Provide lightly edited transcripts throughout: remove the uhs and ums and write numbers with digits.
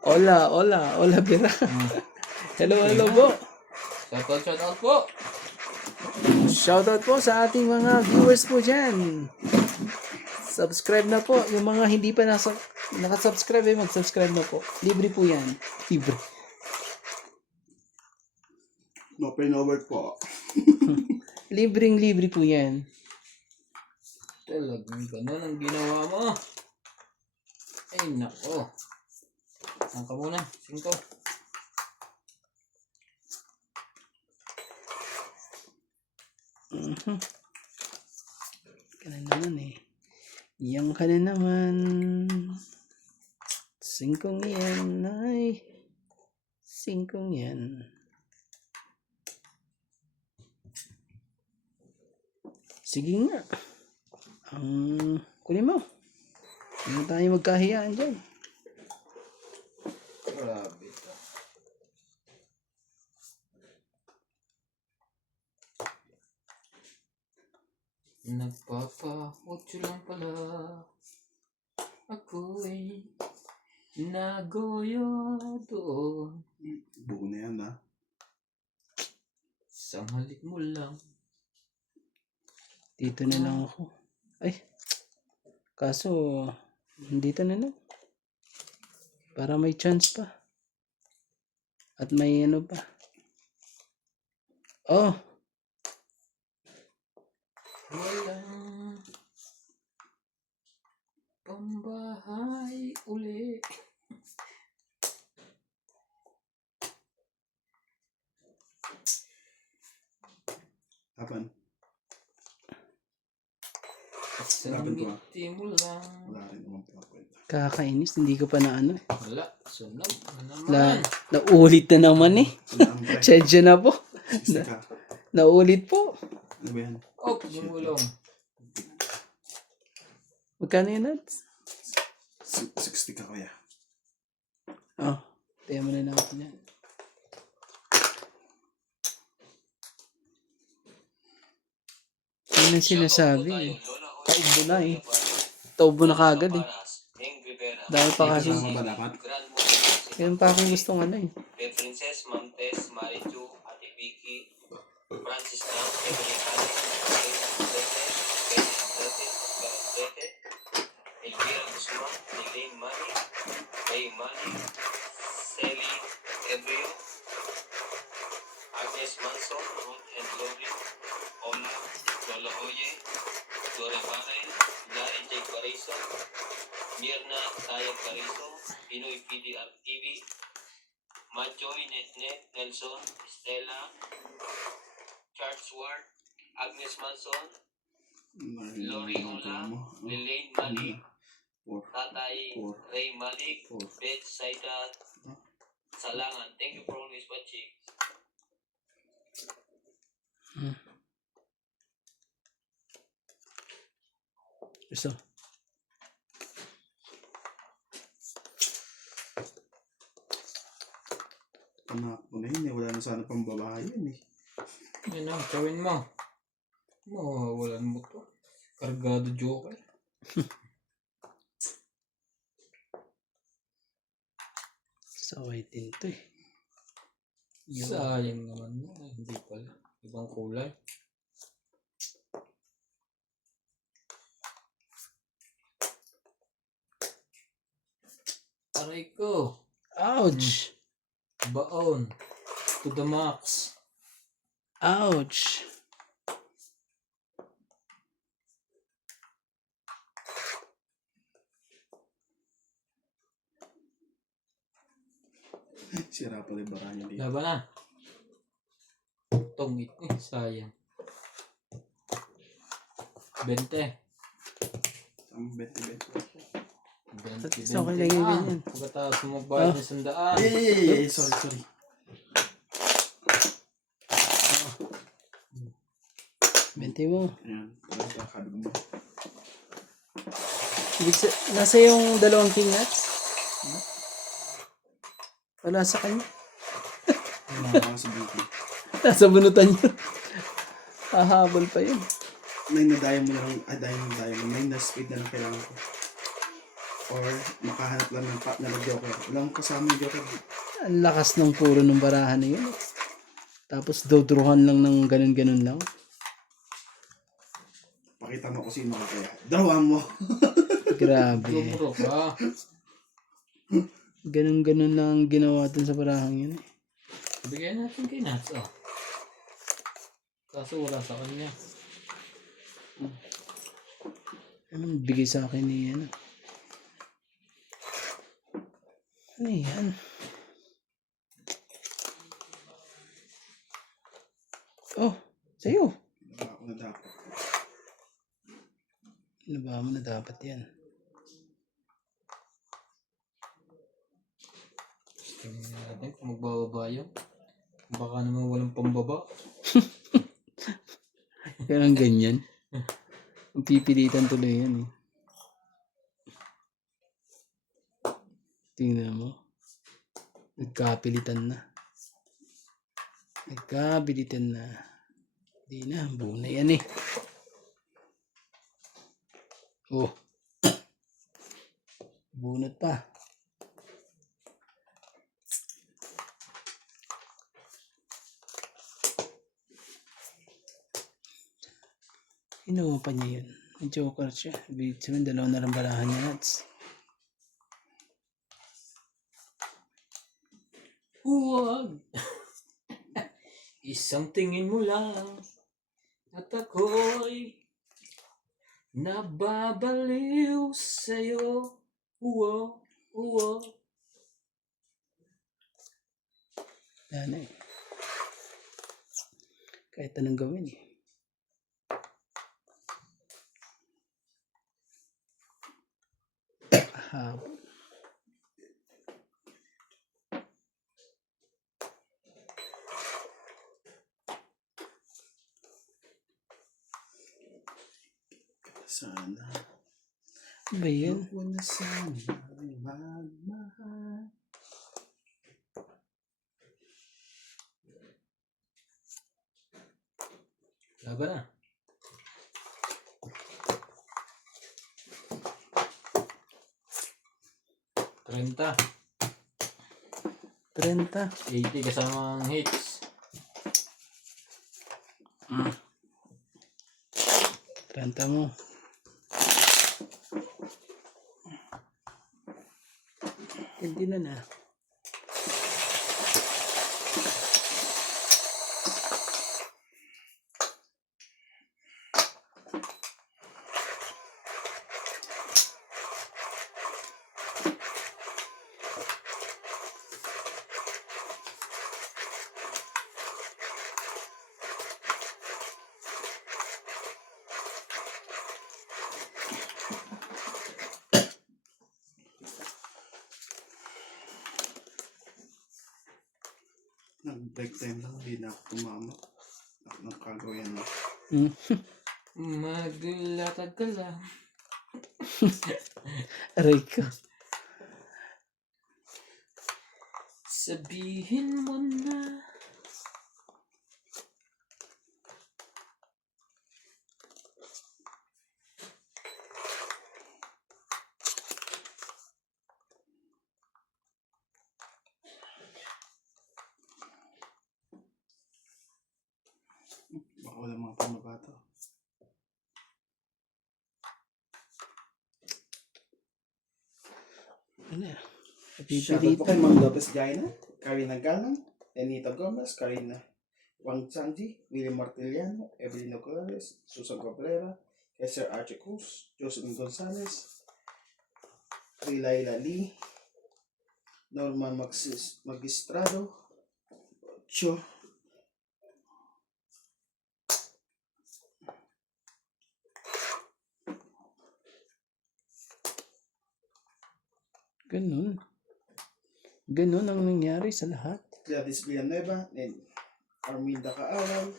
Hola, Bira. Hello po. Shoutout po. Shoutout po sa ating mga viewers po dyan. Subscribe na po. Yung mga hindi pa nakasubscribe, mag-subscribe na po. Libre po yan. Libre. No pay no work po. Libre po yan. Talagang ganun ang ginawa mo. Ay, nako. Saan ka muna? 5. Ka na naman eh. Yang ka na naman. 5 yan. Ay. 5 yan. Sige nga. Kunin mo. Hindi tayo magkahiyaan dyan. Grabe ka. Nagpapahotyo lang pala. Ako'y nagoyo doon. Buo na yan ha. Isang halik mo lang. Dito na lang ako. Ay. Kaso, dito na lang. Para may chance pa. At may ano pa. Oh. Walang pambahay uli. Kapan? Isang Grabe ko, ngiti mo lang. Wala rin naman pala kwenta. Kakainis. Hindi ko pa na ano. Wala, sunog na naman. Naulit na naman eh. Saan pre? Chedya na po. 60 ka. Naulit po. Ano ba yan? Oh, gumulong. Magkano yun, Nats? 60 ka kuya. Oh. Tayo mo na natin yan. Ano sinasabi eh. Taubo na eh. Taubo na kagad eh. Dahil pa kasi. Kasama ba dapat? Yan pa akong gustong ano eh. Princess, Ma'am Tess, Marichu, Ate Vicky, Francis Lam, Evelyn Alex, Garandete, Elvira Guzman, Elaine Mani, May Mani, Sally Ebrio, Agnes Manson, Ruth and Glory, Ola, Lola Oye, Dora Baray, Larry J. Bariso, Mirna Tayag Bariso, Pinoy PDR TV, Majoy Netnet, Nelson, Stella, Charles Ward, Agnes Manson, Lori Ola, Lelaine Malik, Tatay Ray Malik, Beth Saida Salangan. Thank you for always watching. Gusto. Anak mo na yun eh. Wala na sana pang babae yun eh. Yan ang gawin mo. Mawawalan mo to. Kargado joker. Sawitin to eh. Sayang naman na. Hindi pala. Ibang kulay. Aray ko. Ouch! Baon. To the max. Ouch! Sira pala yung bara niya dito. Laban na. Tongit eh. Sayang. 20. Ang bete-bete. 20. Okay lang yung ganyan. Pagkatapos mo magbayad ng 100. Sorry. Bente mo. Ayan. Wala kakabig mo. Nasa yung 2 king nuts? Wala sa kanya. Wala ka sa beauty. Nasa bunutan niya. Hahabol pa yun. May na-diamond na lang. Diamond. May na-speed na lang kailangan ko. Or makahanap lang ng partner na joker. Walang kasama yung joker. Ang lakas ng puro ng barahan na yun. Tapos dodruhan lang ng ganun-ganun lang. Pakita mo kung sino ka kaya. Drawan mo. Grabe. Lumuro ka. Ganun-ganun lang ang ginawa dun sa barahang yun. Bigyan natin kay Nats, oh. Kaso wala sa kanya. Anong bigay sa akin ni ano? Ano yan? Oh, sa'yo. Ako na dapat. Ano mo na dapat yan? Tingnan natin kung magbababa yun. Baka naman walang pambaba. Parang ganyan. Ang pipilitan tuloy yan eh. Tingnan mo. Nagkapilitan na. Nagkabilitan na. Di na, buo na yan eh. Oh. Bunot pa. Inuwa pa niya yun. May joker siya. Ibig sabihin, dalawa na lang barahan niya, Nats. Huwag! Isang tingin mo lang at ako'y nababaliw sa'yo. Uwo, uwo. Wala na eh. Kahit anong gawin eh. Habol. Sana. Ano ba yan? Ako na sana ay magmahal. Laga na. Trenta. 30. 80 kasamang hits. 30 mo. Hindi na na. Nag-break time lang. Hindi na ako tumama. Nagkagawa na. Hmm. Maglatag ka lang. Aray ko. Sabihin mo na. Baka wala mga pamabato. Ano yan? Shoutout po Napipilitan. kay Ma'am Lopez Gaina, Karina Galang, Anita Gomez, Karina Wang Sanji, William Martiliano, Evelyn Oculares, Susan Cabrera, kay Sir Archie Cruz, Jocelyn Gonzalez, kay Laila Lee, Norman Magistrado, Cho, Ganun. Ganun ang nangyari sa lahat. Gladys Villanueva, and Arminda Kaawal,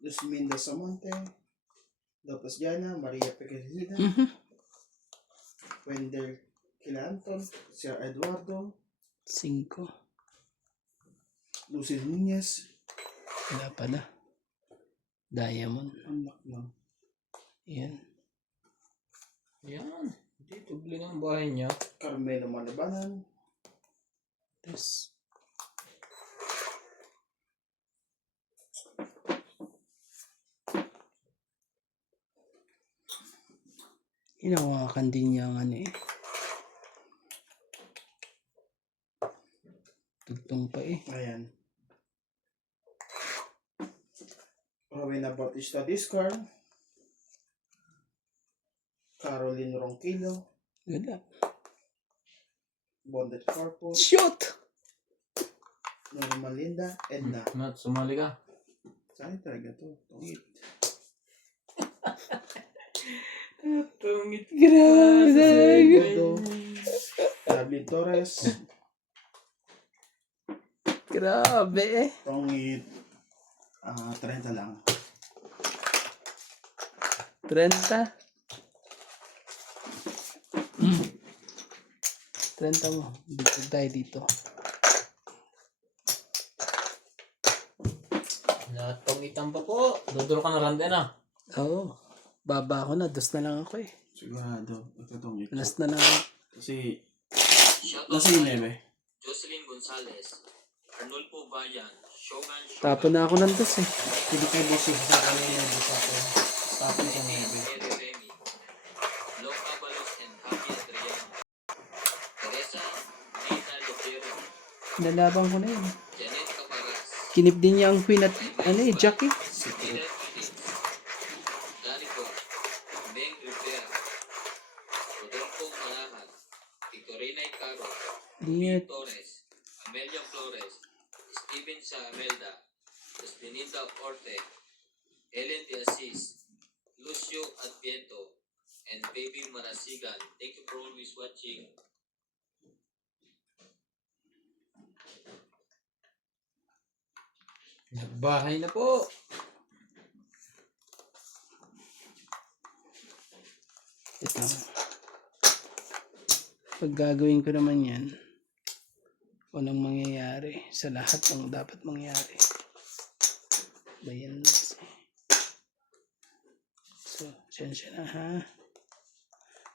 Luzminda Samonte, Lopez Jana, Maria Pequejida, Wendell Kilanton, Sir Eduardo, 5. Lucy Nunez, Wala pala. Diamond. anak ng Yan. Yan. Dito, bili ng bahay niya. Carmelo Malabanan. Tapos, hinawakan din niya ang ano eh. Tugtong pa eh. Ayan. Rowena Bautista Discar. Caroline Ronquillo. Ganda. Bonded Corpus. Shoot! Norma Linda. Edna. Mat, sumali ka. Saan talaga to? Tungit. Tungit. Grabe! Gordo. David Torres. Grabe eh. Tungit. 30 lang. 30. 30 mo. Dito tayo dito. Natungitan pa po. Duduro ka na lang din ah. Oo. Baba ako na. Dos na lang ako eh. Sigurado. Ito tungit. Last na lang ako. Kasi, Shoutout nasa yun tayo. eh. Jocelyn Gonzalez, Arnulfo Bayan, Shogun Tapon na ako ng dos eh. Hindi kayo boss sa kanina. Sa akin. Tapos sa nebe. Eri Remy, Lok Abalos and Happy Adriano, Teresa Nina Lopero, Nalaban ko na yun. Janet Caparas, Kinip din niya ang queen at ano eh, Jackie. Miller Edith, Dalico, Beng Rivera, Rodolfo Malahan, Victorina Icaro, Di niya, Torres, Amelia Flores, Steven Sa Amelda, Espinita Orte, Helen de Assis, Lucio Adviento, and Baby Marasigan. Thank you for always watching. Bahay na po. ito. Pag gagawin ko naman yan, walang mangyayari sa lahat ng dapat mangyari. Bayan na. So, sensya na ha.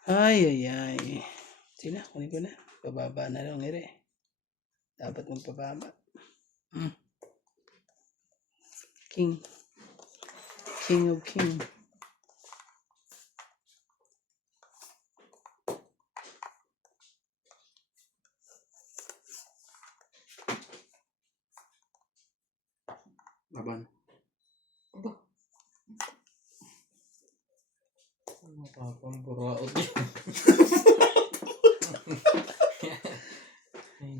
Ay. Sina, kunin ko na. Pababa na lang ere. Dapat magpababa. King. King of King. Laban. Matapang buraot yun.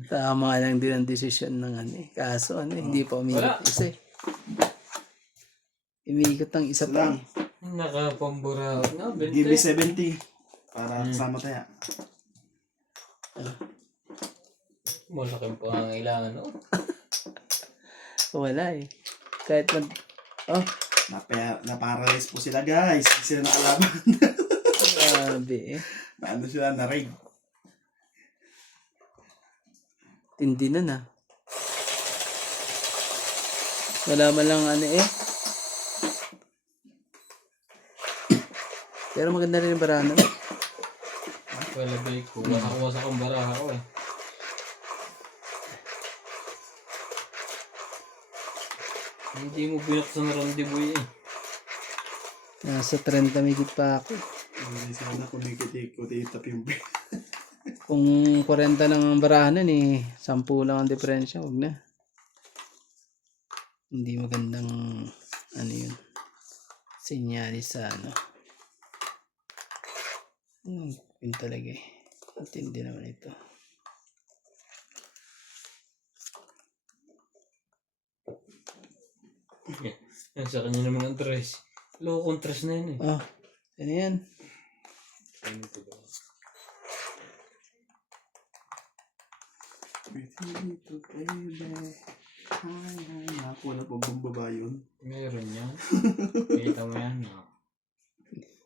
Tama lang din ang desisyon ng ano eh. Kaso ano, hindi pa Wala. umiikot isa eh. Umiikot ang isa pa Lang. eh. Nakapamburaot na. Give me 20. 70. Para kasama tayo. Malaking pangangailangan no? Wala eh. Kahit mag... Oh, Na-paralyze po sila guys. Hindi sila nakalaban. grabe eh. Ano sila na-raid. Tindi na na. Wala man lang ano eh. Pero maganda rin yung barano. Wala ba ko. Nakakuha sa kong baraha ko eh. Hindi mo binuksan ng randiboy eh. Nasa 30 migit pa ako. Hindi sila na kumikit-ikot-itap yung Kung 40 lang ang barahanan eh, 10 lang ang diferensya, wag na. Hindi magandang ano yun. Senyalis sa ano. Yun talaga eh. Intindi naman ito. Yan sa kanya naman ang tres. Lokong tres na yun eh. Oh, ano yan? Ganito ba? Dito, baby. Hi. Nakuha na po bumaba yun. Meron yan. Kita mo yan no?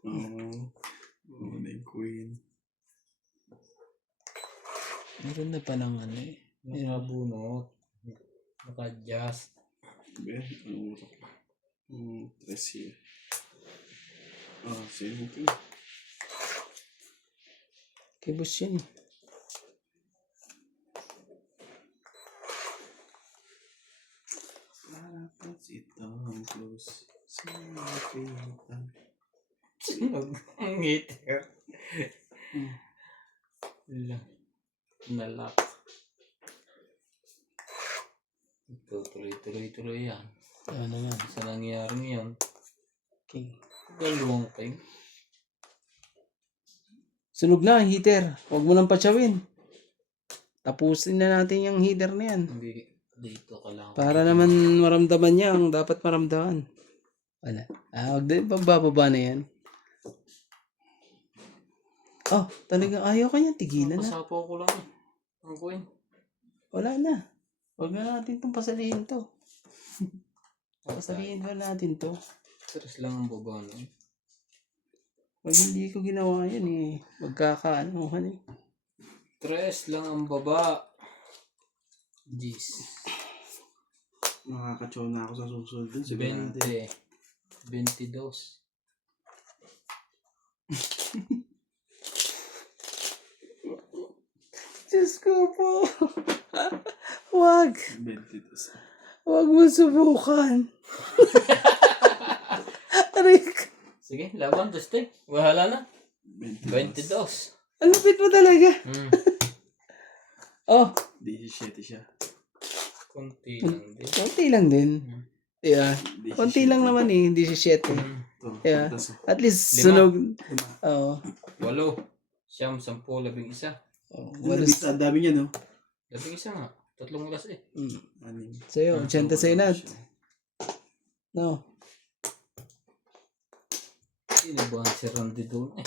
Oo. Oo, na yung queen. Meron na pa ng ano eh. Nakabunot. Naka-adjust. Be, ano utak ko? Tres here. Same okay. Kay boss yan eh. Malapit si Tom Cruise. Sa kapitan. Ang heater. Nalak. Ito, tuloy-tuloy yan. Ano nga. Sa nangyari ngayon, Okay. dalawang peng. Sunog na ang heater. Huwag mo nang patsawin. Tapusin na natin yung heater na yan. Hindi, dito ka lang. Para naman maramdaman niya ang dapat maramdaman. Wala. Huwag din. Pagbababa na yan. Oh, talagang ayaw kanya. Tigilan na. Pasapaw ko lang eh. Ang coin. Wala na. Huwag na natin itong pasalihin to. Pasalihin ba natin to? Stress lang ang baba no? Pag hindi ko ginawa yun eh. Magkakaanuhan eh. Stress lang ang baba. Jeez. Nakakachow na ako sa susunod dun. Siguro natin. 20. 22. Diyos ko po. Wag. 22. Wag mo subukan. Rick. Sige, laban, Dustin. Wahala na. 22. Ang lupit mo talaga. Oh, 17 siya. Kunti lang din. konti lang din. Yeah. Konti lang naman eh, 17. Ito, Yeah. tas, At least 5. sunog. Oo. 8. Siyam, 10, 11. Oh, Walis. Ang dami niya, no? 11 nga. 3 oras eh. Anim. Sa'yo, 80 sa'yo nat. No. Sino ba ang si Randy doon eh?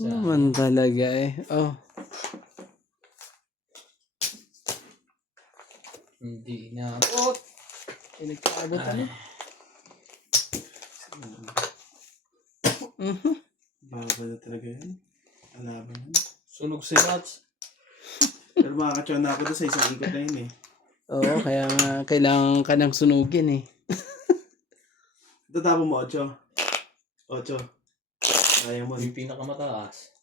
Naman talaga eh. Oh. Hindi na. Oh! Pinagkaabot ano? Baba na talaga yun. Alaban yun. Sunog si Nats. Pero makakachow na ako doon sa isang ikot na yun eh. Oo, kaya nga kailangan ka nang sunugin eh. Tatapon mo, 8. 8. Kaya mo. Yung pinakamataas.